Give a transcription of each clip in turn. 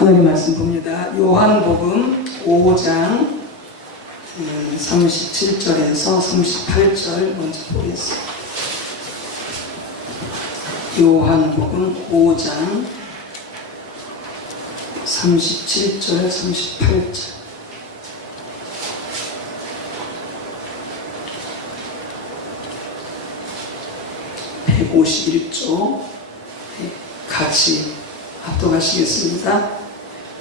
하나님 말씀 봅니다. 요한복음 5장 37절에서 38절 먼저 보겠습니다. 요한복음 5장 37절 38절. (151조) 같이 합독하시겠습니다.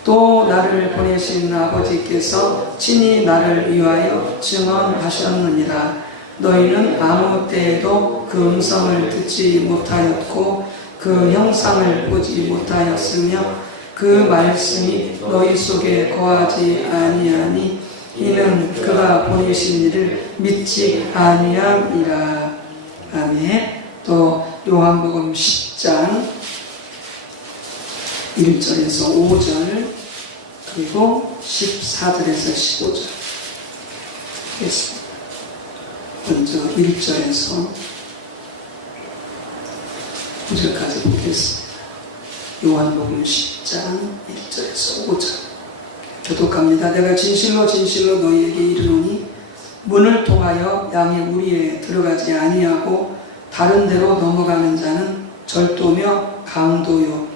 또 나를 보내신 아버지께서 친히 나를 위하여 증언하셨느니라. 너희는 아무 때에도 그 음성을 듣지 못하였고 그 형상을 보지 못하였으며 그 말씀이 너희 속에 거하지 아니하니 이는 그가 보내신 이를 믿지 아니함이라. 아멘. 또 요한복음 10장 1절에서 5절 그리고 14절에서 15절 하겠습니다. 먼저 1절에서 9절까지 보겠습니다. 요한복음 10장 1절에서 5절 교독합니다. 내가 진실로 진실로 너희에게 이르노니 문을 통하여 양의 무리에 들어가지 아니하고 다른 데로 넘어가는 자는 절도며 강도요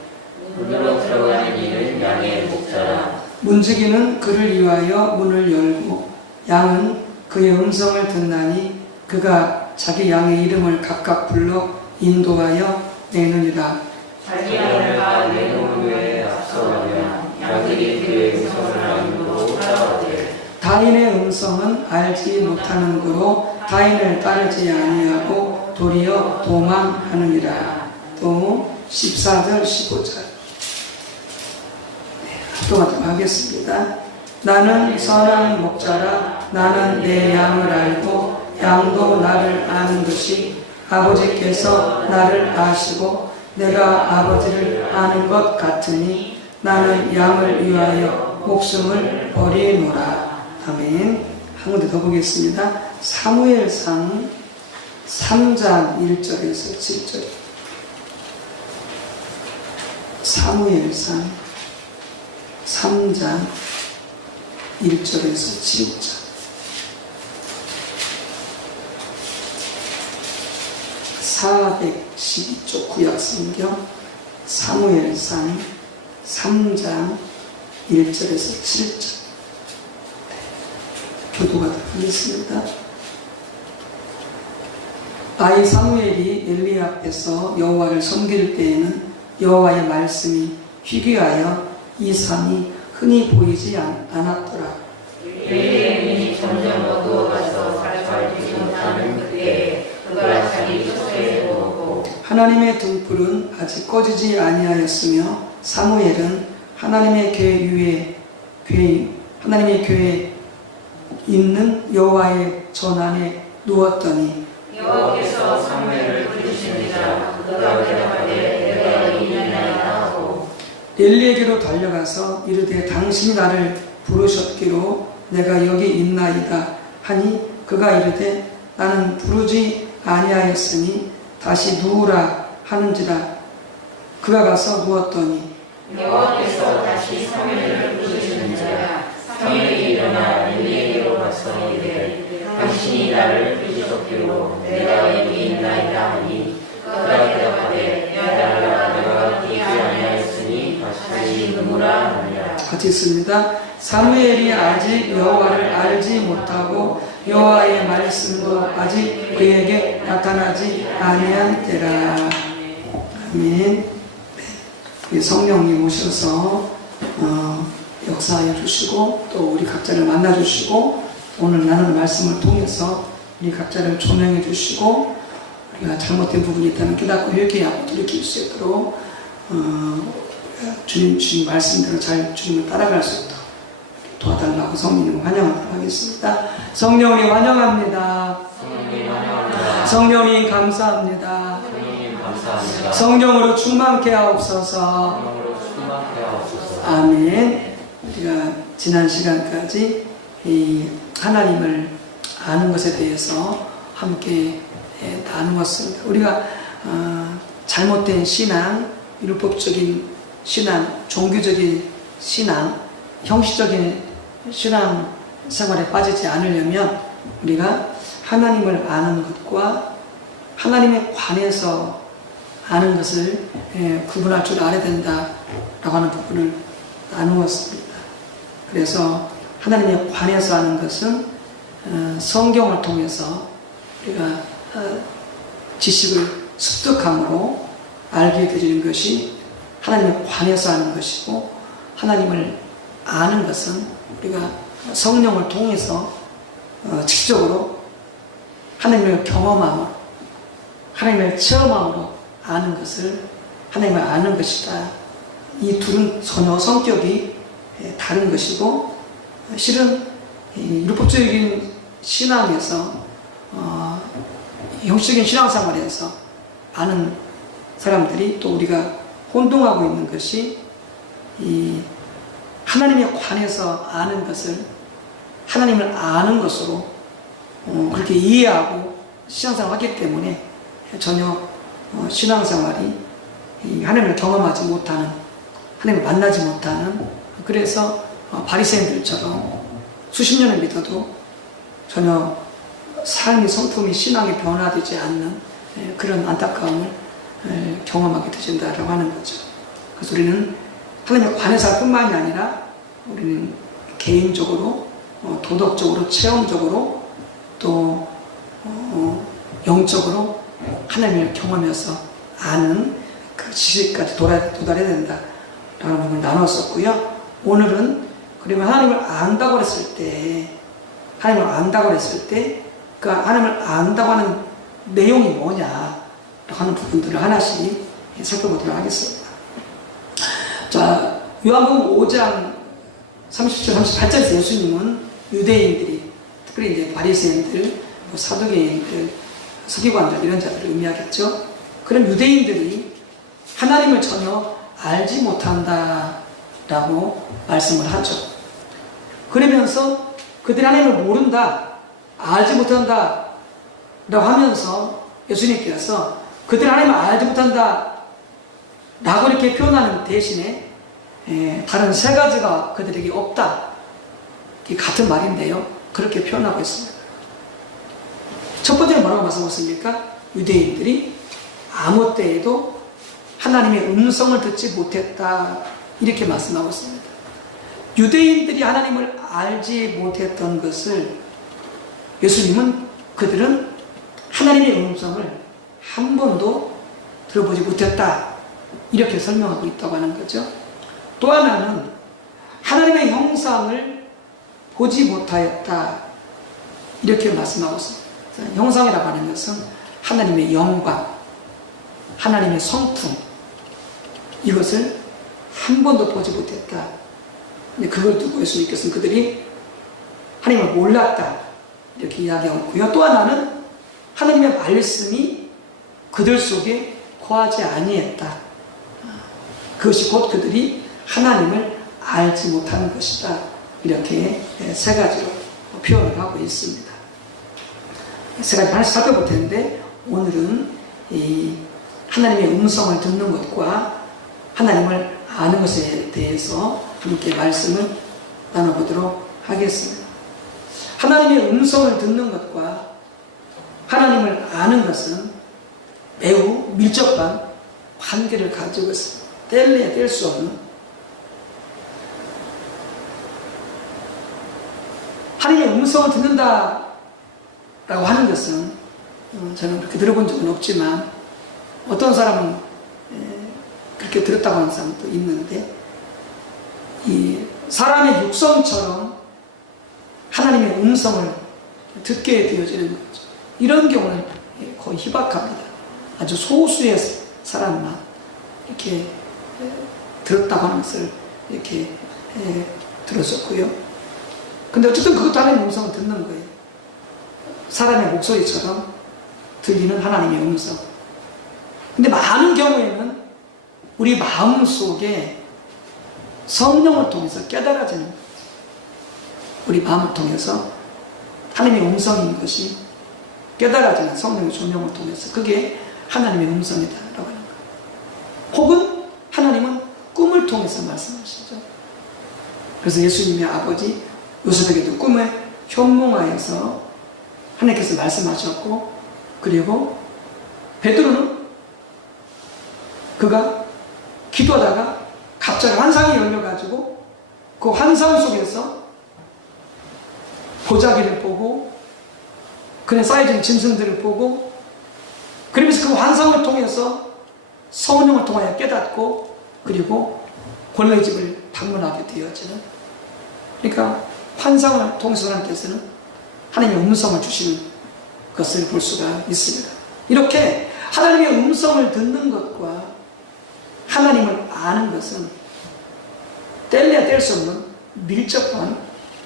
문으로 들어가는 이는 양의 목자라. 문지기는 그를 위하여 문을 열고 양은 그의 음성을 듣나니 그가 자기 양의 이름을 각각 불러 인도하여 내느니라. 자기 양을 다 내놓은 후에 앞서가면 양들이 그의 음성을 알므로 따라오되 타인의 음성은 알지 못하는 거로 타인을 따르지 아니하고 도리어 도망하느니라. 또 14절 15절 합독하도록 하겠습니다. 나는 선한 목자라. 나는 내 양을 알고 양도 나를 아는 듯이 아버지께서 나를 아시고 내가 아버지를 아는 것 같으니 나는 양을 위하여 목숨을 버리노라. 아멘. 한 군데 더 보겠습니다. 사무엘상 3장 1절에서 7절. 사무엘상 3장 1절에서 7절. (412쪽) 구약성경 사무엘상 3장 1절에서 7절 교도가 하겠습니다. 아이 사무엘이 엘리 앞에서 여호와를 섬길 때에는 여호와의 말씀이 희귀하여 이 산이 흔히 보이지 않았더라. 엘리야민이 점점 어두워가서 살펴보지 못하는 그때에 그가 자기 처소에 누웠고 하나님의 등불은 아직 꺼지지 아니하였으며 사무엘은 하나님의 교회에 있는 여호와의 전 안에 누웠더니 여호와께서 사무엘을 부르시니라. 그가 대답하되 내가 여기 있나이다 하고 엘리에게로 달려가서 이르되 당신이 나를 부르셨기로 내가 여기 있나이다 하니 그가 이르되 나는 부르지 아니하였으니 다시 누우라 하는지라. 그가 가서 누웠더니 여호와께서 다시 사무엘을 부르시는지라. 사무엘이 일어나 엘리에게로 가서 이르되 당신이 나를 부르셨기로 내가 여기 있나이다 하니 그가 대답하되 내가 듣지 아니하였으니 다시 누우라 하니라. 같이 있습니다. 사무엘이 아직 여호와를 알지 못하고 여호와의 말씀도 아직 그에게 나타나지 아니한 때라. 아멘. 네. 성령님 오셔서 역사하여 주시고 또 우리 각자를 만나 주시고 오늘 나누는 말씀을 통해서 우리 각자를 조명해 주시고 우리가 잘못된 부분이 있다면 깨닫고 회개하고 돌이킬 수 있도록 주님 말씀대로 잘 주님을 따라갈 수 있도록 도와달라고 성령님 환영하도록 하겠습니다. 성령님 환영합니다. 성령님 감사합니다. 성령으로 충만케 하옵소서. 아멘. 우리가 지난 시간까지 이 하나님을 아는 것에 대해서 함께 나누었습니다. 우리가 잘못된 신앙, 율법적인 신앙, 종교적인 신앙, 형식적인 신앙 생활에 빠지지 않으려면 우리가 하나님을 아는 것과 하나님에 관해서 아는 것을 구분할 줄 알아야 된다라고 하는 부분을 나누었습니다. 그래서 하나님에 관해서 아는 것은 성경을 통해서 우리가 지식을 습득함으로 알게 되는 것이 하나님에 관해서 아는 것이고, 하나님을 아는 것은 우리가 성령을 통해서 직접적으로 하나님을 경험함으로, 하나님을 체험함으로 아는 것을 하나님을 아는 것이다. 이 둘은 전혀 성격이 다른 것이고, 실은 율법적인 신앙에서 형식적인 신앙생활에서 아는 사람들이, 또 우리가 혼동하고 있는 것이, 이 하나님에 관해서 아는 것을 하나님을 아는 것으로 그렇게 이해하고 신앙생활을 하기 때문에 전혀 신앙생활이 하나님을 경험하지 못하는, 하나님을 만나지 못하는, 그래서 바리새인들처럼 수십 년을 믿어도 전혀 삶의 성품이 신앙이 변화되지 않는 그런 안타까움을 경험하게 되신다라고 하는 거죠. 그래서 우리는 하나님에 관해서 할 뿐만이 아니라 우리는 개인적으로, 도덕적으로, 체험적으로, 또 영적으로 하나님을 경험해서 아는 그 지식까지 도달해야 된다라는 부분을 나눴었고요. 오늘은 그러면 하나님을 안다고 했을 때, 하나님을 안다고 했을 때, 그 하나님을 안다고 하는 내용이 뭐냐 하는 부분들을 하나씩 살펴보도록 하겠습니다. 자, 요한복음 5장 37절 38절에서 예수님은 유대인들이, 특별히 이제 바리새인들, 사두개인들, 서기관들 이런 자들을 의미하겠죠. 그런 유대인들이 하나님을 전혀 알지 못한다라고 말씀을 하죠. 그러면서 그들이 하나님을 모른다, 알지 못한다 라고 하면서 예수님께서 그들이 하나님을 알지 못한다 라고 이렇게 표현하는 대신에 다른 세 가지가 그들에게 없다, 같은 말인데요, 그렇게 표현하고 있습니다. 첫 번째는 뭐라고 말씀하셨습니까? 유대인들이 아무 때에도 하나님의 음성을 듣지 못했다, 이렇게 말씀하고 있습니다. 유대인들이 하나님을 알지 못했던 것을 예수님은 그들은 하나님의 음성을 한 번도 들어보지 못했다, 이렇게 설명하고 있다고 하는 거죠. 또 하나는 하나님의 형상을 보지 못하였다, 이렇게 말씀하고 있습니다. 형상이라고 하는 것은 하나님의 영광, 하나님의 성품, 이것을 한 번도 보지 못했다. 그걸 두고 예수님께서는 그들이 하나님을 몰랐다, 이렇게 이야기하고 있고요. 또 하나는 하나님의 말씀이 그들 속에 거하지 아니했다. 그것이 곧 그들이 하나님을 알지 못하는 것이다. 이렇게 세 가지로 표현을 하고 있습니다. 세 가지 하나씩 살펴볼 텐데, 오늘은 이 하나님의 음성을 듣는 것과 하나님을 아는 것에 대해서 함께 말씀을 나눠보도록 하겠습니다. 하나님의 음성을 듣는 것과 하나님을 아는 것은 매우 밀접한 관계를 가지고 있습니다. 뗄래야 뗄 수 없는. 하나님의 음성을 듣는다라고 하는 것은 저는 그렇게 들어본 적은 없지만, 어떤 사람은 그렇게 들었다고 하는 사람도 있는데, 이 사람의 육성처럼 하나님의 음성을 듣게 되어지는 거죠. 이런 경우는 거의 희박합니다. 아주 소수의 사람만 이렇게 들었다고 하는 것을 이렇게 들었었고요. 근데 어쨌든 그것도 하나님의 음성을 듣는 거예요. 사람의 목소리처럼 들리는 하나님의 음성. 근데 많은 경우에는 우리 마음 속에 성령을 통해서 깨달아지는 거죠. 우리 마음을 통해서 하나님의 음성인 것이 깨달아지는 성령의 조명을 통해서, 그게 하나님의 음성이다라고 하는 거예요. 혹은 하나님은 꿈을 통해서 말씀하시죠. 그래서 예수님의 아버지 요셉에게도 꿈에 현몽하여서 하나님께서 말씀하셨고, 그리고 베드로는 그가 기도하다가 갑자기 환상이 열려가지고 그 환상 속에서 보자기를 보고 그에 쌓여진 짐승들을 보고, 그러면서 그 환상을 통해서 성령을 통하여 깨닫고, 그리고 골로의 집을 방문하게 되어지는, 그러니까 환상을 통해서 하나님께서는 하나님의 음성을 주시는 것을 볼 수가 있습니다. 이렇게 하나님의 음성을 듣는 것과 하나님을 아는 것은 뗄래야 뗄 수 없는 밀접한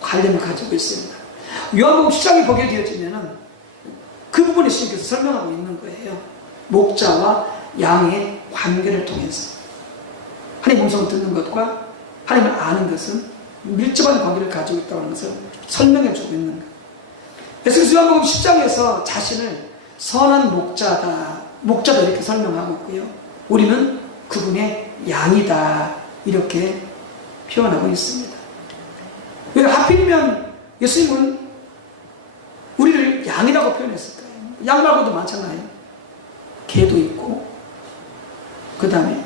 관련을 가지고 있습니다. 요한복음 10장에 보게 되어지면은 그 부분에 예수님께서 설명하고 있는 거예요. 목자와 양의 관계를 통해서 하나님의 음성을 듣는 것과 하나님을 아는 것은 밀접한 관계를 가지고 있다고 하는 것을 설명해 주고 있는 거예요. 예수께서 요한복음 10장에서 자신을 선한 목자다 이렇게 설명하고 있고요. 우리는 그분의 양이다 이렇게 표현하고 있습니다. 왜 하필이면 예수님은 우리를 양이라고 표현했을까요? 양 말고도 많잖아요. 개도 있고, 그 다음에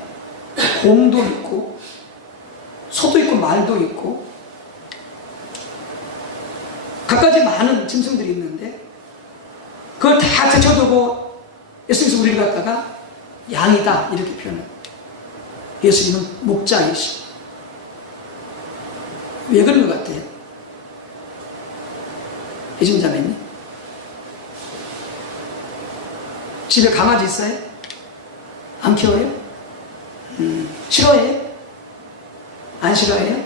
곰도 있고, 소도 있고, 말도 있고, 갖가지 많은 짐승들이 있는데 그걸 다 제쳐두고 예수님께서 우리를 갖다가 양이다 이렇게 표현해요. 예수님은 목자이시고. 왜 그런 것 같아요? 예진자매님, 집에 강아지 있어요? 안 키워요? 싫어해요? 안 싫어해요?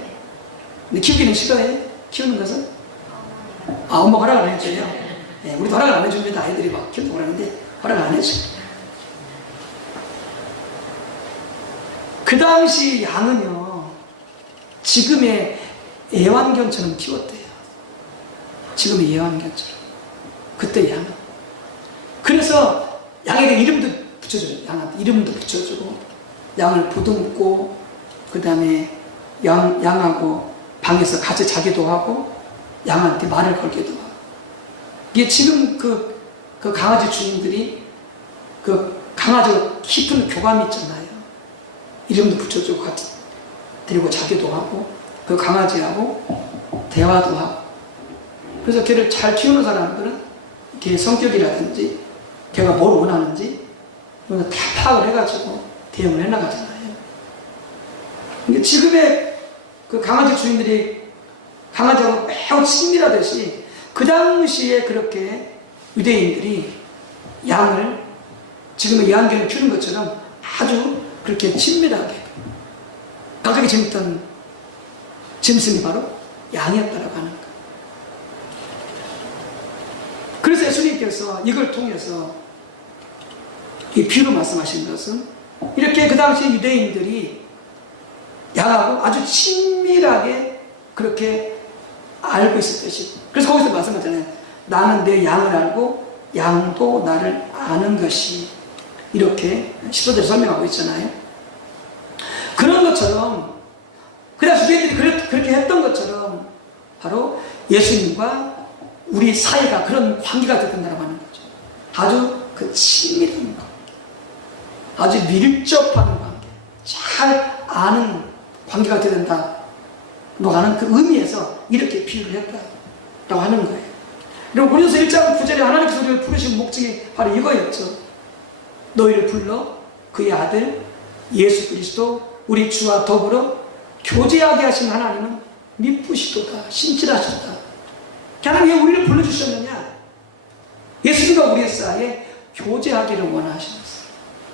근데 키우기는 싫어해요? 키우는 것은? 엄마가 허락을 안 해줘요. 네, 우리도 허락을 안 해줍니다. 아이들이 막 키우려고 하는데 허락을 안 해줘요. 그 당시 양은요, 지금의 애완견처럼 키웠대요. 지금의 애완견처럼. 그때 양은. 그래서 양에게 이름도 붙여줘요. 양한테 이름도 붙여주고, 양을 보듬고, 그 다음에 양하고 방에서 같이 자기도 하고, 양한테 말을 걸기도 하고. 이게 지금 그 강아지 주인들이 그 강아지와 깊은 교감이 있잖아요. 이름도 붙여주고 같이 데리고 자기도 하고, 그 강아지하고 대화도 하고. 그래서 걔를 잘 키우는 사람들은 걔의 성격이라든지 걔가 뭘 원하는지 이런 거 다 파악을 해가지고 대응을 해나가잖아요. 근데 지금의 그 강아지 주인들이 강아지하고 매우 친밀하듯이 그 당시에 그렇게 유대인들이 양을 지금의 애완견을 키우는 것처럼 아주 그렇게 친밀하게 가격이 재밌던 짐승이 바로 양이었다라고 하는 거예요. 그래서 예수님께서 이걸 통해서 이 비유로 말씀하신 것은 이렇게 그 당시 유대인들이 양하고 아주 친밀하게 그렇게 알고 있었듯이, 그래서 거기서 말씀하잖아요. 나는 내 양을 알고 양도 나를 아는 것이, 이렇게 시도대로 설명하고 있잖아요. 그런 것처럼 그냥 유대인들이 그렇게 했던 것처럼 바로 예수님과 우리 사이가 그런 관계가 된다고 하는 거죠. 아주 그 친밀한 관계, 아주 밀접한 관계, 잘 아는 관계가 된다고 하는 그 의미에서 이렇게 비유를 했다고 하는 거예요. 그리고 고린도서 1장 9절에 하나님께서 우리를 부르신 목적이 바로 이거였죠. 너희를 불러 그의 아들 예수 그리스도 우리 주와 더불어 교제하게 하신 하나님은 미쁘시도다, 신실하시도다. 하나님 왜 우리를 불러주셨느냐? 예수님과 우리 사이에 교제하기를 원하셨어요.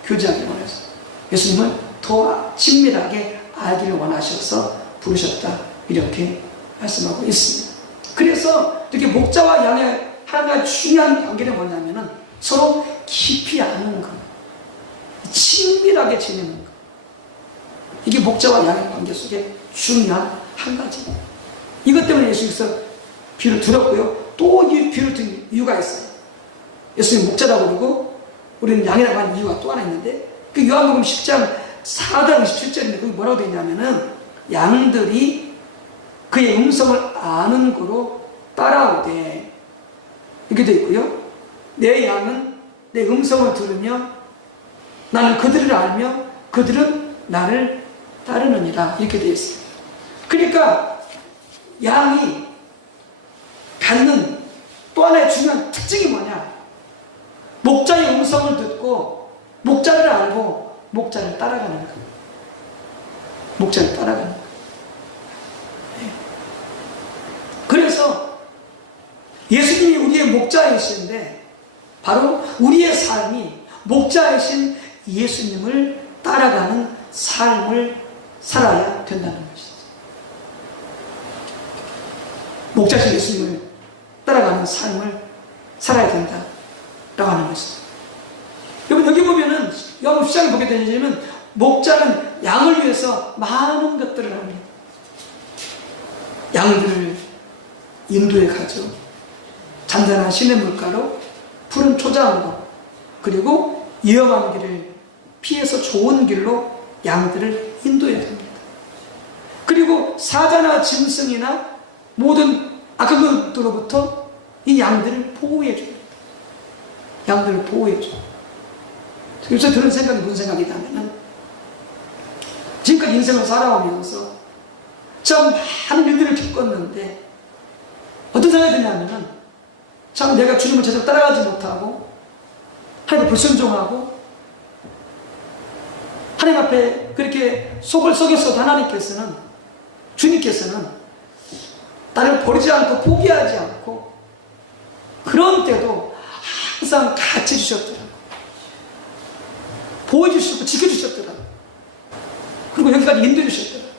교제하기를 원하셨어요. 예수님을 더 친밀하게 알기를 원하셔서 부르셨다, 이렇게 말씀하고 있습니다. 그래서 이렇게 목자와 양의 한 가지 중요한 관계는 뭐냐면은 서로 깊이 아는 것, 친밀하게 지내는 것. 이게 목자와 양의 관계 속에 중요한 한 가지. 이것 때문에 예수님께서 비유를 들었고요. 또 이 비유를 든 이유가 있어요. 예수님 목자라고 그러고 우리는 양이라고 하는 이유가 또 하나 있는데, 그 요한복음 10장 4장 27절인데 거기 뭐라고 되어 있냐면은 양들이 그의 음성을 아는 거로 따라오되, 이렇게 되어 있고요. 내 양은 내 음성을 들으며 나는 그들을 알며 그들은 나를 따르느니라, 이렇게 되어 있습니다. 그러니까 양이 갖는 또 하나의 중요한 특징이 뭐냐? 목자의 음성을 듣고 목자를 알고 목자를 따라가는 거예요. 목자를 따라가는 거예요. 그래서 예수님이 우리의 목자이신데 바로 우리의 삶이 목자이신 예수님을 따라가는 삶을 살아야 된다는 것이죠. 목자이신 예수님을 따라가는 삶을 살아야 된다라고 하는 것이죠. 여러분, 여기 보면은 요한복음 10장을 보게 되면 목자는 양을 위해서 많은 것들을 합니다. 양들을 인도에 가죠. 잔잔한 시냇물가로, 푸른 초장으로, 그리고 위험한 길을 피해서 좋은 길로 양들을 인도해야 됩니다. 그리고 사자나 짐승이나 모든 악한 것들로부터 이 양들을 보호해 줍니다. 양들을 보호해 줍니다. 요새 들은 생각이 무슨 생각이냐면, 지금까지 인생을 살아오면서 참 많은 일들을 겪었는데 어떤 생각이 드냐면은, 참 내가 주님을 제대로 따라가지 못하고 하나님께 불순종하고 하나님 앞에 그렇게 속을 썩였어도 하나님께서는, 주님께서는 나를 버리지 않고 포기하지 않고 그런 때도 항상 같이 주셨더라고요. 보호해 주셨고 지켜주셨더라고요. 그리고 여기까지 인도해 주셨더라고요.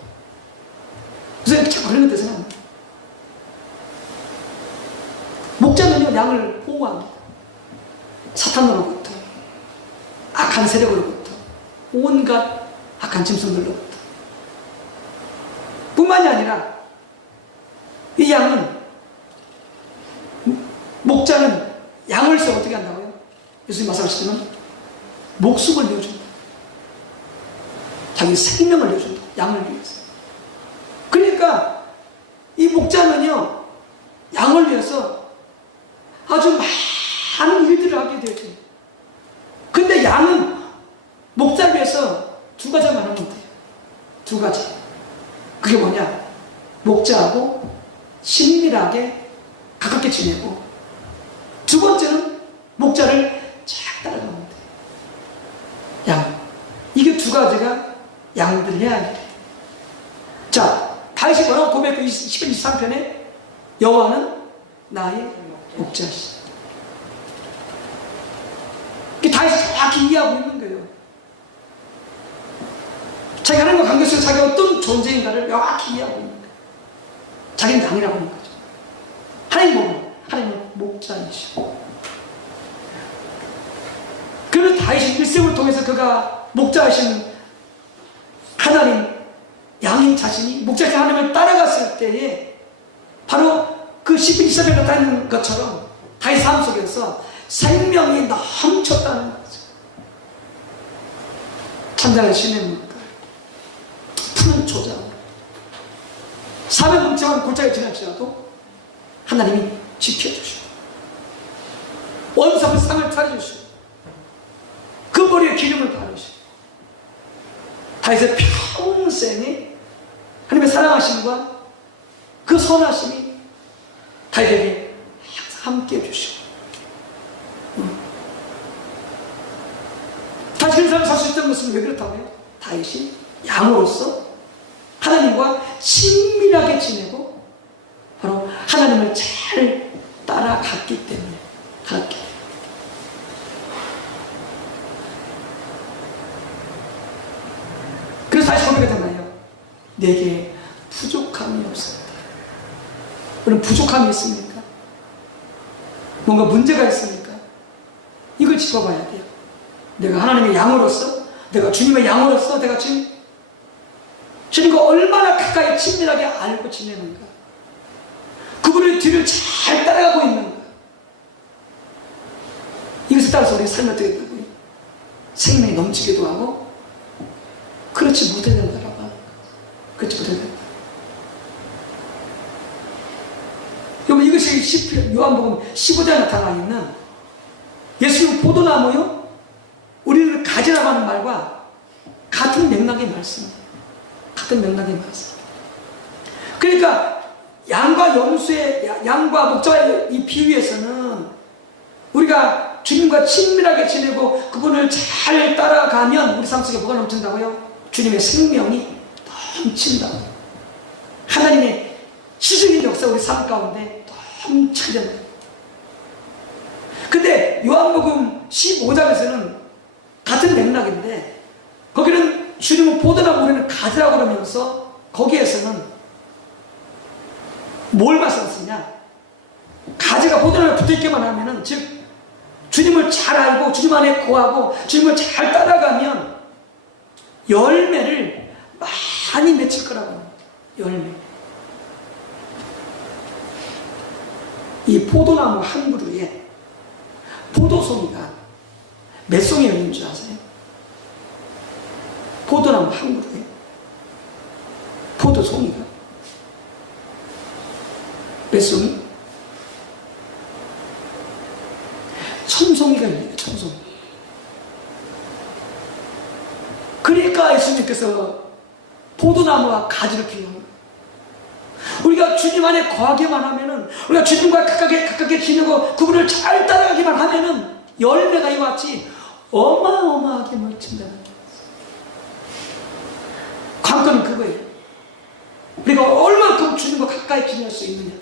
그래서 자꾸 그런 것들 생각합니다. 목자는요, 양을 보호합니다. 사탄으로부터, 악한 세력으로부터, 온갖 악한 짐승들로부터. 뿐만이 아니라 이 양은, 목자는 양을 써 어떻게 한다고요? 예수님 말씀하시지만 목숨을 내어준다. 자기 생명을 내어준다. 양을 위해서. 그러니까 이 목자는요, 양을 위해서 아주 많은 일들을 하게 되죠. 근데 양은 목자를 위해서 두 가지만 하면 돼요. 두 가지. 그게 뭐냐? 목자하고 친밀하게 가깝게 지내고, 두 번째는 목자를 잘 따라가면 돼요. 양. 이게 두 가지가 양들이 해야 할 일이에요. 자, 다윗이 뭐라고 고백했고 10편 23편에 여호와는 나의 목자시다. 다윗이 정확히 이해하고 있는 거예요. 자기 하나님과 관계 속에서 자기가 어떤 존재인가를 명확히 이해하고 있는 거예요. 자기는 양이라고 하는 거죠. 하나님 보고, 하나님은 목자이시고. 그래서 다윗이 일생을 통해서 그가 목자이신 하나님, 양인 자신이 목자이신 하나님을 따라갔을 때에 바로 그 10편 23편에 나타난 것처럼 다윗 삶 속에서 생명이 넘쳤다는 거죠. 찬잔한 시냇물가, 푸른 초장, 삶의 뭉청한 골짜기 지날지라도 하나님이 지켜주시고, 원수 앞에 상을 차려주시고, 그 머리에 기름을 바르시고, 다윗의 평생에 하나님의 사랑하심과 그 선하심이 다윗에게 항상 함께 해주시고, 다윗이 그런 삶을 살 수 있다는 것은 왜 그렇다고 해요? 다윗이 양으로서 하나님과 친밀하게 지내고 바로 하나님을 잘 따라갔기 때문에 그렇게. 그래서 다시 고백하잖아요. 내게 부족함이 없습니다. 그럼 부족함이 있습니까? 뭔가 문제가 있습니까? 이걸 짚어봐야 돼요. 내가 하나님의 양으로서, 내가 주님의 양으로서 내가 지금 주님과 얼마나 가까이 친밀하게 알고 지내는가, 그분의 뒤를 잘 따라가고 있는가. 이것에 따라서 우리 삶이 어떻게 되고요? 생명이 넘치기도 하고 그렇지 못해야 된다라고 하는 거예요. 그렇지 못해야 된다. 저기 요한복음 15장에 나타나 있는 예수님 포도나무요? 우리를 가지라고 하는 말과 같은 맥락의 말씀이에요. 같은 맥락의 말씀. 그러니까 양과 목자의 이 비유에서는 우리가 주님과 친밀하게 지내고 그분을 잘 따라가면 우리 삶 속에 뭐가 넘친다고요? 주님의 생명이 넘친다고요. 하나님의 시즌의 역사 우리 삶 가운데 넘쳐져요. 근데 요한복음 15장에서는 같은 맥락인데 거기는 주님은 포도나무 우리는 가지라고 그러면서 거기에서는 뭘 말씀하시냐? 가지가 포도나무에 붙어있기만 하면은 즉 주님을 잘 알고 주님 안에 거하고 주님을 잘 따라가면 열매를 많이 맺힐 거라고 합니다. 열매. 이 포도나무 한 그루에 포도송이가 몇 송이 열린 줄 아세요? 포도나무 한 그루에 포도송이가 몇 송이? 1000송이가 열려요. 1000송이. 그러니까 예수님께서 포도나무와 가지를 비유한 거예요. 우리가 주님 안에 거하기만 하면은, 우리가 주님과 가깝게 지내고 그분을 잘 따라가기만 하면은 열매가 이와 같이 어마어마하게 맺힌다는 거예요. 관건은 그거예요. 우리가 얼마큼 주님과 가까이 지낼 수 있느냐.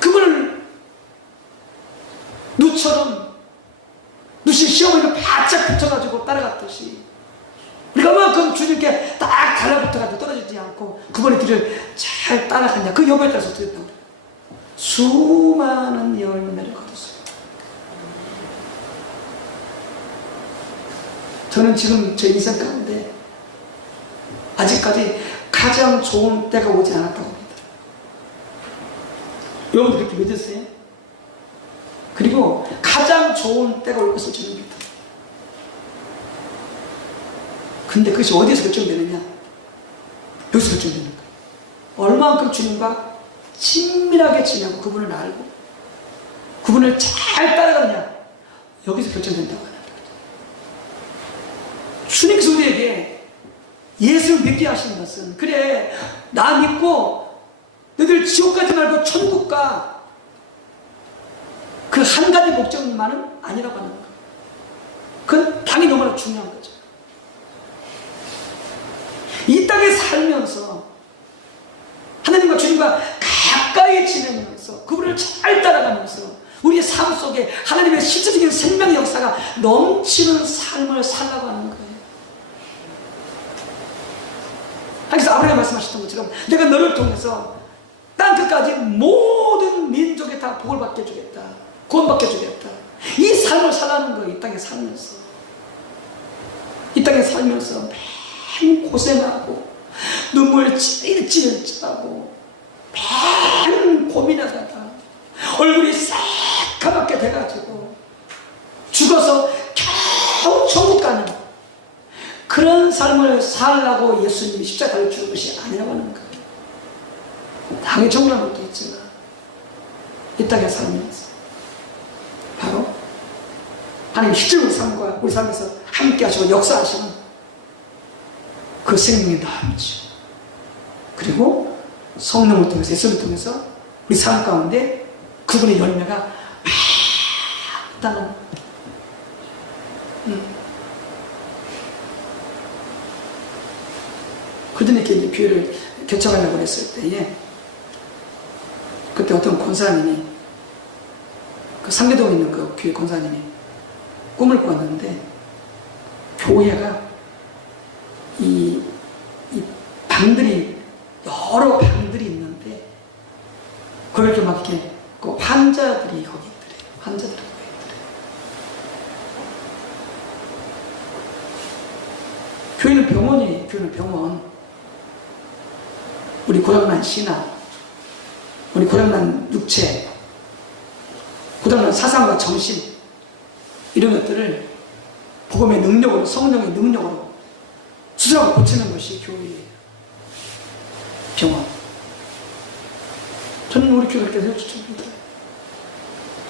그분을 누처럼 누시 시어머니를 바짝 붙여가지고 따라갔듯이 우리가 얼마큼 주님께 딱 달라붙어가지고 떨어지지 않고 그분의 길을 잘 따라갔냐. 그 여부에 따라서 어떻게 했다고 그래요? 수많은 열매를 거뒀어요. 저는 지금 제 인생 가운데 아직까지 가장 좋은 때가 오지 않았다고 합니다. 여러분들 그렇게 믿으세요? 그리고 가장 좋은 때가 올 것을 저는 믿어요. 근데 그것이 어디에서 결정되느냐? 여기서 결정되는 거예요. 얼마만큼 주님과 친밀하게 지내고 그분을 알고 그분을 잘 따라가느냐? 여기서 결정된다고 하는 거예요. 주님께서 우리에게 예수를 믿게 하시는 것은 그래 나 믿고 너희들 지옥 가지 말고 천국가 그 한 가지 목적만은 아니라고 하는 거예요. 그건 당연히 너무나 중요한 거죠. 이 땅에 살면서 하나님과 주님과 가까이 지내면서 그분을 잘 따라가면서 우리의 삶 속에 하나님의 실질적인 생명의 역사가 넘치는 삶을 살라고 하는 거예요. 그래서 아브라함이 말씀하셨던 것처럼 내가 너를 통해서 땅끝까지 모든 민족에 다 복을 받게 해주겠다. 구원받게 해주겠다. 이 삶을 살라는 거예요. 이 땅에 살면서. 이 땅에 살면서 매일 고생하고 눈물 찔찔 짜고 매일 고민하다가 얼굴이 새까맣게 돼가지고 죽어서 겨우 천국 가는 그런 삶을 살라고 예수님이 십자가를 주는 것이 아니라고 하는 거예요. 당연히 정말 것도 있지만 이 땅에 살면서 바로 하나님 실제로 삶과 우리 삶에서 함께 하시고 역사하시는 그 생명이 넘치고 그리고 성령을 통해서 예수를 통해서 우리 삶 가운데 그분의 열매가 많다는 그들에게 이제 비유를 교청하려고 했을 때에 그때 어떤 권사님이 그 상계동에 있는 그 교회 권사님이 꿈을 꿨는데 교회가 이 방들이 여러 방들이 있는데 거기 막 이렇게 그 환자들이 거기 있더래요. 환자들이 거기 있더래요. 교회는 병원이에요. 교회는 병원. 우리 고장난 신앙, 우리 고장난 육체, 고장난 사상과 정신 이런 것들을 복음의 능력으로 성령의 능력으로 수술하고 고치는 것이 교회예요. 병원. 저는 우리 교회를 이렇게 세워주십니다.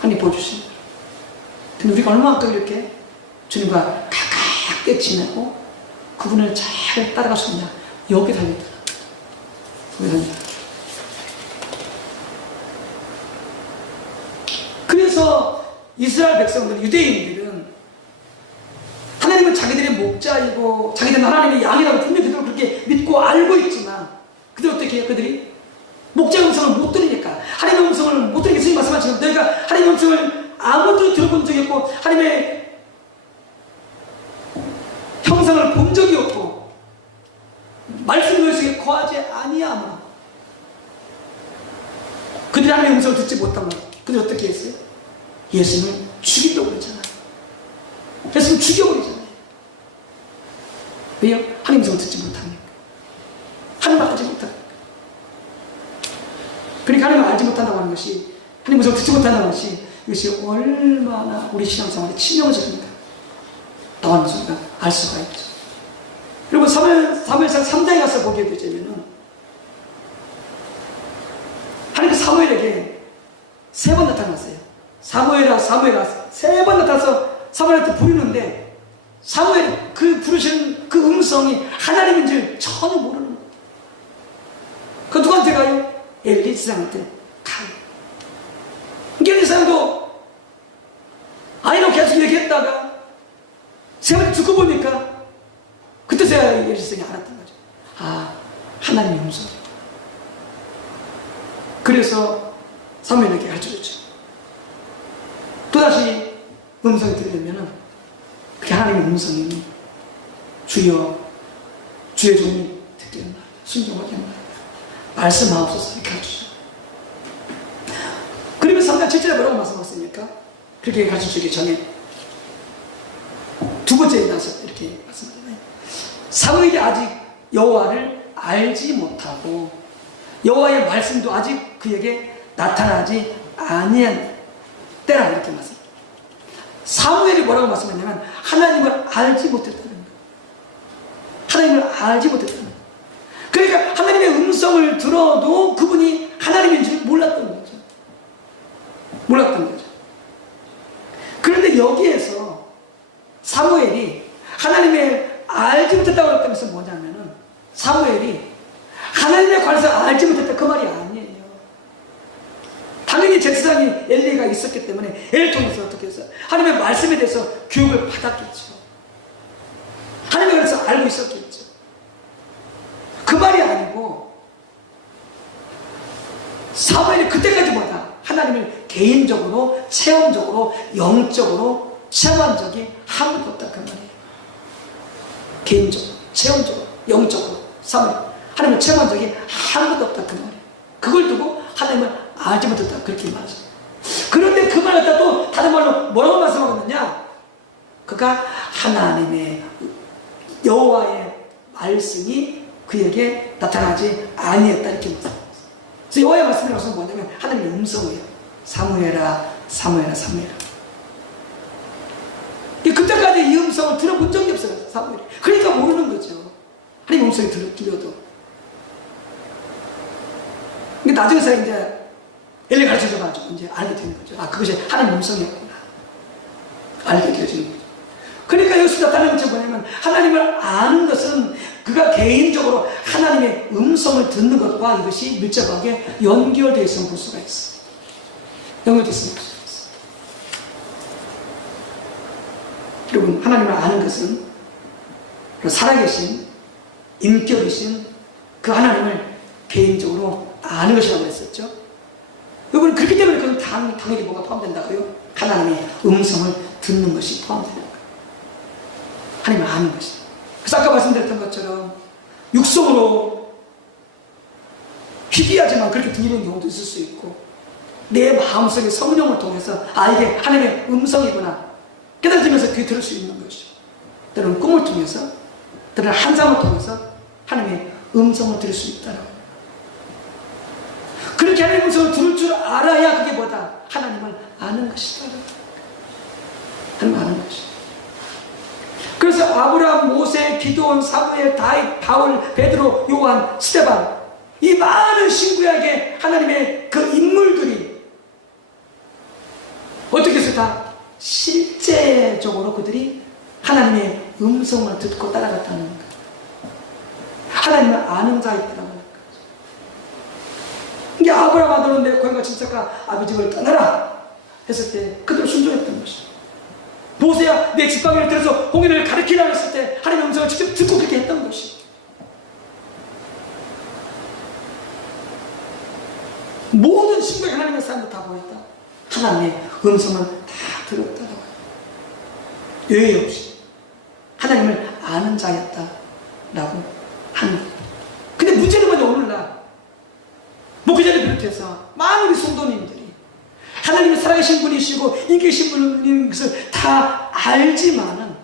하나님 보여주십니다. 근데 우리가 얼마만큼 이렇게 주님과 가깝게 지내고 그분을 잘 따라갈 수 있냐? 여기 달려있다. 여기 달려있다. 그래서 이스라엘 백성들, 유대인들은 하나님은 자기들의 목자이고 자기들은 하나님의 양이라고 분명히 그들은 그렇게 믿고 알고 있지만 그들 어떻게 해요? 그들이 목자의 음성을 못 들으니까, 하나님의 음성을 못 들으니까 주님 말씀하시는 너희가 하나님의 음성을 아무것도 들어본 적이 없고 하나님의 형상을 본 적이 없고 말씀 너희 속에 거하지 아니하므로 그들이 하나님의 음성을 듣지 못한 것, 그들이 어떻게 했어요? 예수님을 죽이려고 그랬잖아요. 예수님을 죽여버리잖아요. 왜요? 하나님의 음성을 듣지 못하니까, 하나님을 알지 못하니까. 그러니까 하나님을 알지 못한다고 하는 것이, 하나님의 음성을 듣지 못한다는 것이, 이것이 얼마나 우리 신앙생활에 치명적입니다. 나오는 순간 알 수가 있죠. 여러분, 사무엘상 3장에 가서 보게 되자면은 하나님께서 사무엘에게 3번 나타났어요. 사무엘아 세 번 나타나서 사무엘한테 부르는데 사무엘이 그 부르시는 그 음성이 하나님인 줄 전혀 모르는 거예요. 그 누구한테 가요? 엘리 지사한테 가요. 엘리 지사도 아니라고 계속 얘기했다가 세 번 듣고 보니까 그때서야 엘리 지사가 알았던 거죠. 아, 하나님의 음성. 그래서 사무엘에게 가르쳐줬죠. 또다시 음성이 들리면은 그게 하나님의 음성이니 주여, 주의 종이 듣겠나, 순종하겠나, 말씀하옵소서 이렇게 가르쳐줘요. 그러면 3장 7절에 뭐라고 말씀하셨습니까? 그렇게 가르쳐주기 전에 두 번째에 나서 이렇게 말씀하잖아요. 사무엘이 아직 여호와를 알지 못하고 여호와의 말씀도 아직 그에게 나타나지 아니한 때라 이렇게 말씀합니다. 사무엘이 뭐라고 말씀하냐면 하나님을 알지 못했다는 거예요. 하나님을 알지 못했다는 거예요. 그러니까 하나님의 음성을 들어도 그분이 하나님인 줄 몰랐던 거죠. 몰랐던 거죠. 그런데 여기에서 사무엘이 하나님의 알지 못했다고 했다는 것은 뭐냐면은 사무엘이 하나님에 관해서 알지 못했다 그 말이 아니에요. 당연히 제사장이 엘리가 있었기 때문에 엘리를 통해서 어떻게 했어요? 하나님의 말씀에 대해서 교육을 받았겠죠. 하나님에 관해서 알고 있었겠죠. 그 말이 아니고 사무엘이 그때까지 보다 하나님을 개인적으로, 체험적으로, 영적으로 체험한 적이 한 번도 없다 그 말이에요. 개인적으로, 체험적으로, 영적으로 사무엘 하나님을 체험한 적이 한 번도 없다 그 말이에요. 그걸 두고 하나님을 알지 못했다 그렇게 말하죠. 그런데 그 말을 갖다 또 다른 말로 뭐라고 말씀하거든요. 그가 하나님의 여호와의 말씀이 그에게 나타나지 아니했다 이렇게 말씀합니다. 그래서 여호와의 말씀이라고 해서 뭐냐면 하나님의 음성이에요. 사무엘아 사무엘아 사무엘아. 그때까지 이 음성을 들어본 적이 없어요 사무엘이. 그러니까 모르는 거죠. 하나님의 음성이 들려도. 근데 나중에서 이제 엘리 가르쳐줘가지고 이제 알게 되는 거죠. 아, 그것이 하나님의 음성이었구나. 알게 되어지는 거죠. 그러니까 여기서 나타나는 것이 뭐냐면 하나님을 아는 것은 그가 개인적으로 하나님의 음성을 듣는 것과 이것이 밀접하게 연결되어 있음을 볼 수가 있어요. 연결되어 있음을 볼 수가 있어요. 여러분, 하나님을 아는 것은 살아계신 인격이신 그 하나님을 개인적으로 아는 것이라고 했었죠. 여러분, 그렇기 때문에 그건 당연히 뭐가 포함된다고요? 하나님의 음성을 듣는 것이 포함되는 거예요. 하나님을 아는 것이. 그래서 아까 말씀드렸던 것처럼 육성으로 희귀하지만 그렇게 들리는 경우도 있을 수 있고 내 마음속에 성령을 통해서 아, 이게 하나님의 음성이구나 깨달아지면서 그게 들을 수 있는 것이죠. 때로는 꿈을 통해서 때로는 환상을 통해서 하나님의 음성을 들을 수 있다라고. 그렇게 하나님의 음성을 들을 줄 알아야 그게 뭐다? 하나님을 아는 것이다. 하나님을 아는 것이다. 그래서 아브라함, 모세, 기드온, 사무엘, 다윗, 바울, 베드로, 요한, 스데반 이 많은 신구약의 하나님의 그 인물들이 어떻게 해서 다 실제적으로 그들이 하나님의 음성을 듣고 따라갔다는 거예요. 하나님을 아는 자였다는 거예요. 이게 아브라함 아들은 내 고향과 친척과 아비 집을 떠나라 했을 때 그들은 순종했던 것이죠. 모세야 내 지팡이를 들어서 홍해를 가리키라 했을 때 하나님의 음성을 직접 듣고 그렇게 했던 것이죠. 모든 신부의 하나님의 사람도 다 보였다. 하나님의 음성을 다 들었다고 해요. 예외 없이 하나님을 아는 자였다라고 하는 거예요. 근데 문제는 뭐냐, 오늘날 목회자를 비롯해서 많은 우리 성도님들이 하나님의 살아계신 분이시고 인기 계신 분인 것을 다 알지만은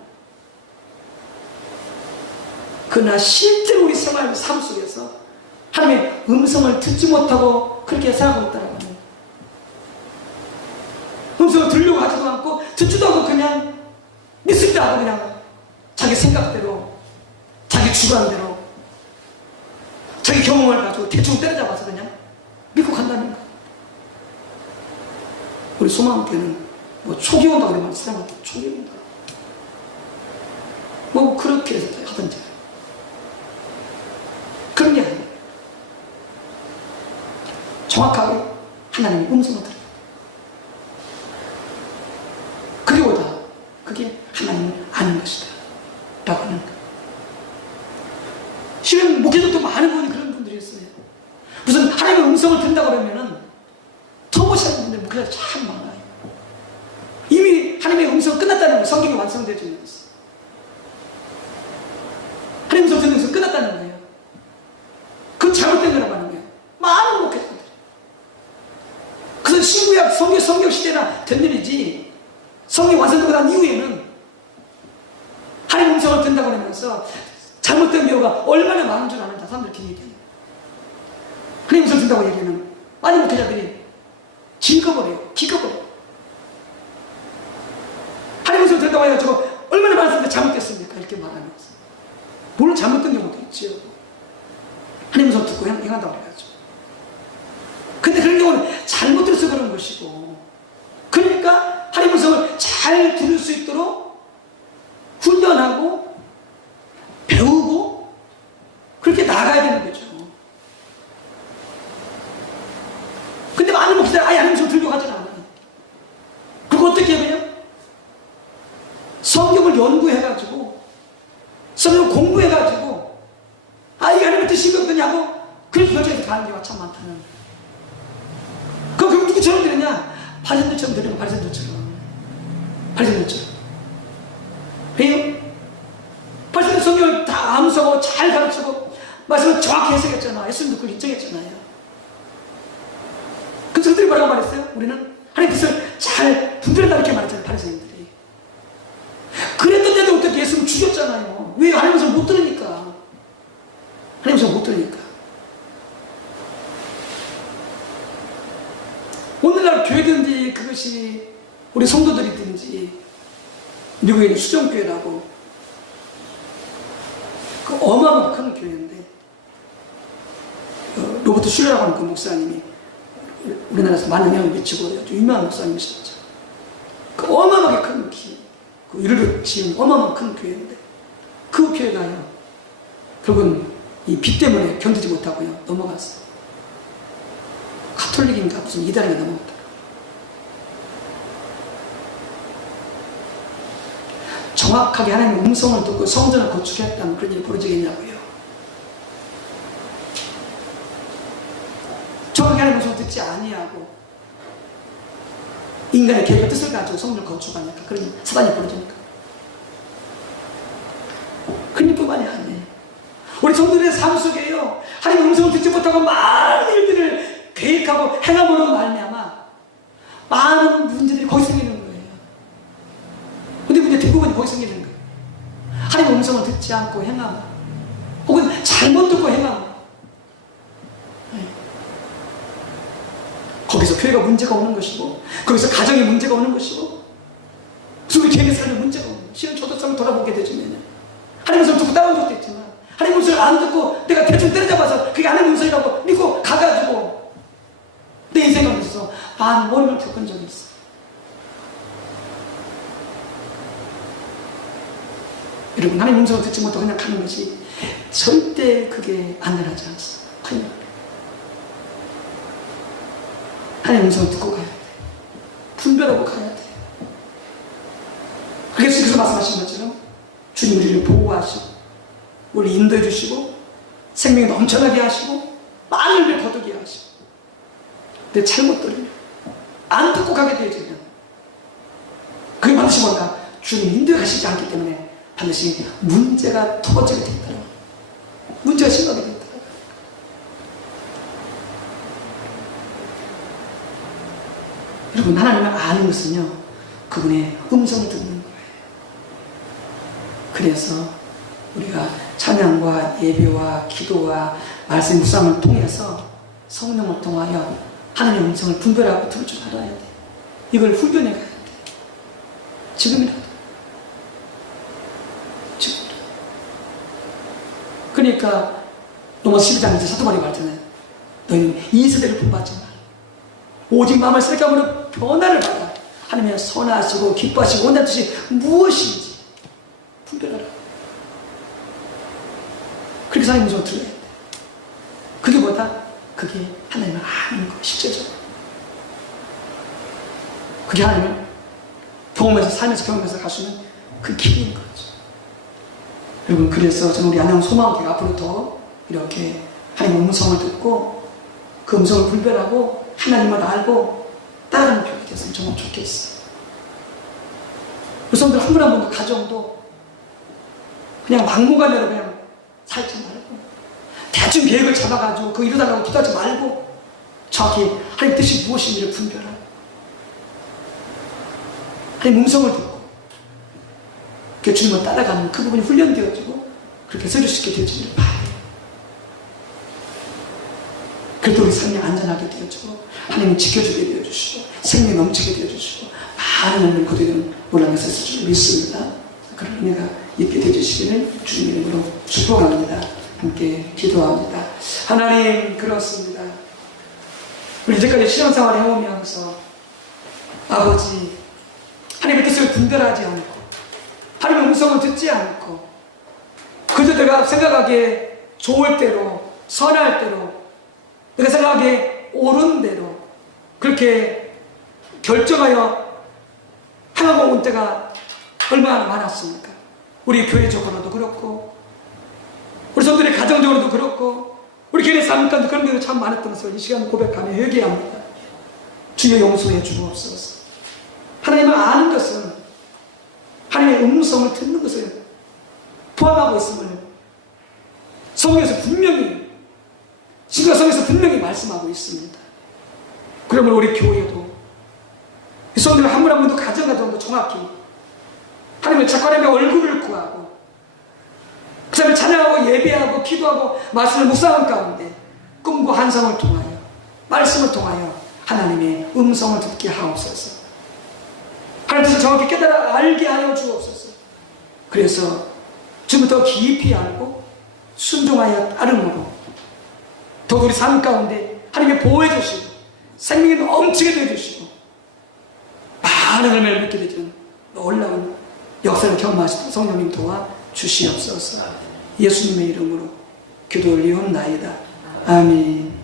그러나 실제로 우리 생활 삶 속에서 하나님의 음성을 듣지 못하고 그렇게 살아가고 있다는 거예요. 음성을 들으려고 하지도 않고 듣지도 않고 그냥 믿습니다 하고 그냥 자기 생각대로 자기 주관대로 자기 경험을 가지고 대충 때려잡아서 그냥 믿고 간다는 거예요. 우리 소망교회는 뭐 초기 온다 그러면 사람한테 초기 온다 뭐 그렇게 하던지 그런 게 아니에요. 정확하게 하나님의 음성을 들어요. 그리고 다 그게 하나님을 아는 것이다 라고 하는 거예요. 실은 목회자도 많은 분이 그런 분들이 있어요. 무슨 하나님의 음성을 듣는다 그러면은 터보시는 분들 목회자 참 많아요. 이미 하나님의 음성 끝났다는 거예요. 성경이 완성되어져 있는 것은 하나님의 음성 듣는 것은 끝났다는 거예요. 그건 잘못된 거라고 하는 거예요. 많은 목회자들. 그래서 신구약 성경 시대나 된 일이지 성경이 완성되고 난 이후에는 하나님의 음성을 듣는다고 하면서 잘못된 경우가 얼마나 많은 줄 아는다. 사람들이 그 얘기해요. 하나님 음성 듣는다고 얘기하면 많은 목회자들이 기겁버려요. 하나님 음성 듣는다고 해가지고 얼마나 많은 사람들이 잘못됐습니까? 이렇게 말하면서. 물론 잘못된 경우도 있지요. 하나님 음성 듣고 행한다고 해야죠. 근데 그런 경우는 잘못 들어서 그런 것이고, 그러니까 하나님 음성을 잘 들을 수 있도록 훈련하고 배우고 그렇게 나가야 되는 거죠. 근데 많은 목사들이 아예 하나님 음성 들려고 하지 않아요. 그리고 어떻게 해요? 성경을 연구해가지고 성경 공부해가지고 이게 하나님의 뜻이 어떠냐고 그렇게 결정해서 가는 경우가 참 많다는. 그럼 누구처럼 되느냐? 바리새인들처럼 되는 거. 바리새인들처럼 왜요? 바리새인들 성경을 다 암송하고 잘 가르치고 말씀을 정확히 해석했잖아. 예수님도 그걸 인정했잖아요. 그래서 그들이 뭐라고 말했어요? 우리는 하나님의 뜻을 잘 분별한다 이렇게 말했잖아요. 바리새인들이. 그랬던데도 어떻게 예수님 죽였잖아요. 왜? 하나님의 못 들으니까. 하나님의 못 들으니까. 오늘날 교회든지 그것이 우리 성도들이든지 미국에 있는 수정교회라고 그 어마어마하게 큰 교회인데 로버트 슐러라고 하는 그 목사님이 우리나라에서 많은 영향을 미치고 아주 유명한 목사님이셨죠. 그 어마어마하게 큰 그 이르르 지은 어마어마한 큰 교회인데 그 교회가요 결국은 이 빚 때문에 견디지 못하고요 넘어갔어요. 가톨릭인가 무슨 이단에 넘어갔다. 정확하게 하나님의 음성을 듣고 성전을 건축했다면 그런 일이 벌어지겠냐고요. 정확하게 하나님의 음성을 듣지 아니하고 인간의 계획과 뜻을 가지고 성전을 건축하니까 그런 사단이 벌어지니까. 그런 일뿐만이 아니에요. 우리 성도들의 삶 속에요 하나님의 음성을 듣지 못하고 많은 일들을 계획하고 행함으로 말미암아 많은 문제들이 거기 생기는 거예요. 근데 문제 대부분이 거기 생기는 거예요. 하나님의 음성을 듣지 않고 행함 혹은 잘못 듣고 행함 거기서 교회가 문제가 오는 것이고 거기서 가정에 문제가 오는 것이고 우리 교회 삶에 문제가 오는 거예요. 실은 저도 좀 돌아보게 되지면 하나님의 음성을 듣고 따라온 적도 있지만 하나님의 음성을 안 듣고 내가 대충 때려잡아서 그게 하나님의 음성이라고 믿고 가가지고 내 인생 가운데서 많은 어려움을 겪은 적이 있어. 여러분, 하나님 음성을 듣지 못하고 그냥 가는 것이 절대 그게 안전하지 않습니다. 하나님 음성을 듣고 가야 돼. 분별하고 가야 돼. 그래서 주께서 말씀하신 것처럼 주님 우리를 보호하시고 우리 인도해 주시고 생명이 넘쳐나게 하시고 많은 일을 거두게 하시고, 내 잘못들을 안 듣고 가게 되어지면 그게 반드시 뭔가 주님 인도해 가시지 않기 때문에 반드시 문제가 터지게 된다. 문제가 심하게 된다. 여러분, 하나님을 아는 것은요, 그분의 음성을 듣는 거예요. 그래서 우리가 찬양과 예배와 기도와 말씀 묵상을 통해서 성령을 통하여 하나님의 음성을 분별하고 들을 줄 알아야 돼. 이걸 훈련해 가야 돼. 지금이라도. 지금이라도. 그러니까 로마서 12장 이제 사도 바울이 말하잖아요. 너희는 이 세대를 본받지 마라. 오직 마음을 새롭게 함으로 변화를 받아 하나님의 선하시고 기뻐하시고 원하는 뜻이 무엇인지 분별하라. 그렇게 하나님 음성을 들어야 돼. 그게 뭐다? 그게 하나님을 아는 거, 실제적으로. 그게 하나님을 경험해서, 살면서 경험해서 갈 수 있는 그 길인 거죠. 여러분, 그래서 저는 우리 안녕 소망교회 앞으로 더 이렇게 하나님의 음성을 듣고 그 음성을 분별하고 하나님을 알고 따르는 교회가 됐으면 정말 좋겠어요. 여러분들 한 분 한 분도 가정도 그냥 막무가내로 그냥 살지 말고 대충 계획을 잡아가지고 그거 이루달라고 기도하지 말고 정확히 하나님 뜻이 무엇인지를 분별하고 하나님 음성을 듣고 그 주님을 따라가는 그 부분이 훈련되어지고 그렇게 서줄 수 있게 되어지기를 바라요. 그래도 우리 삶이 안전하게 되어지고 하나님이 지켜주게 되어주시고 생명이 넘치게 되어주시고 많은 은혜를 거두는 놀라운 것을 쓸 줄 믿습니다. 그런 은혜가 있게 되어주시기를 주님 이름으로 축복합니다. 함께 기도합니다. 하나님, 그렇습니다. 우리 이제까지 신앙생활을 해오면서 아버지, 하나님의 뜻을 분별하지 않고 하나님의 음성을 듣지 않고 그저 내가 생각하기에 좋을 대로, 선할 대로, 내가 생각하기에 옳은 대로 그렇게 결정하여 행하고 온 때가 얼마나 많았습니까? 우리 교회적으로도 그렇고 우리 성도들의 가정적으로도 그렇고 우리 개인의 삶 가운데 그런 경우가 참 많았던 것을 이 시간 고백하며 회개합니다. 주여 용서해 주옵소서. 하나님을 아는 것은 하나님의 음성을 듣는 것을 포함하고 있음을 성경에서 분명히, 신약성경에서 분명히 말씀하고 있습니다. 그러면 우리 교회도 이 성도들 한 분 한 분도 가정도 정확히 하나님의 착하님의 얼굴을 구하고 그 사람을 찬양하고 예배하고 기도하고 말씀을 묵상한 가운데 꿈과 환상을 통하여 말씀을 통하여 하나님의 음성을 듣게 하옵소서. 하나님 뜻을 정확히 깨달아 알게 하여 주옵소서. 그래서 지금부터 깊이 알고 순종하여 따름으로 더욱 우리 삶 가운데 하나님의 보호해 주시고 생명이 넘치게 되어주시고 많은 은혜를 믿게 되는 놀라운 역사를 경험하시고 성령님 도와 주시옵소서. 예수님의 이름으로 기도 올리옵나이다. 아멘.